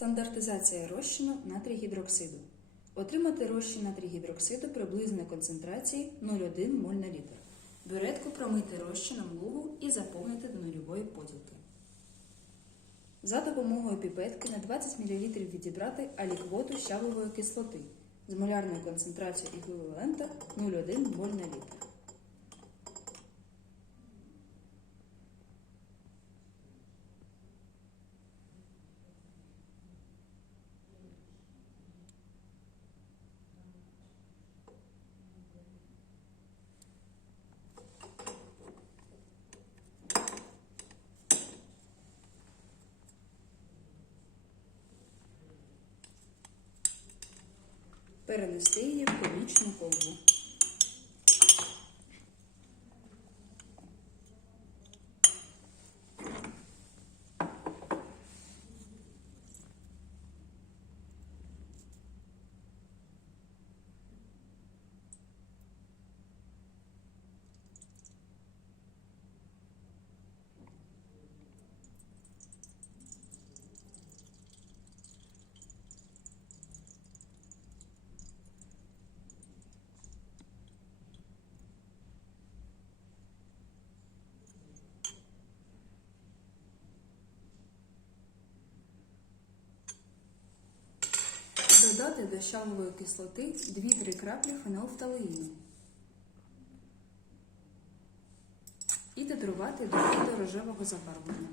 Стандартизація розчину натрій-гідроксиду. Отримати розчин натрій-гідроксиду приблизної концентрації 0,1 моль на літр. Бюретку промити розчином лугу і заповнити до нульової поділки. За допомогою піпетки на 20 мл відібрати аліквоту щавлової кислоти з молярною концентрацією еквівалента 0,1 моль на літр. Перенести її в Додати до щавлової кислоти 2-3 краплі фенолфталеїну. І титрувати до рожевого забарвлення.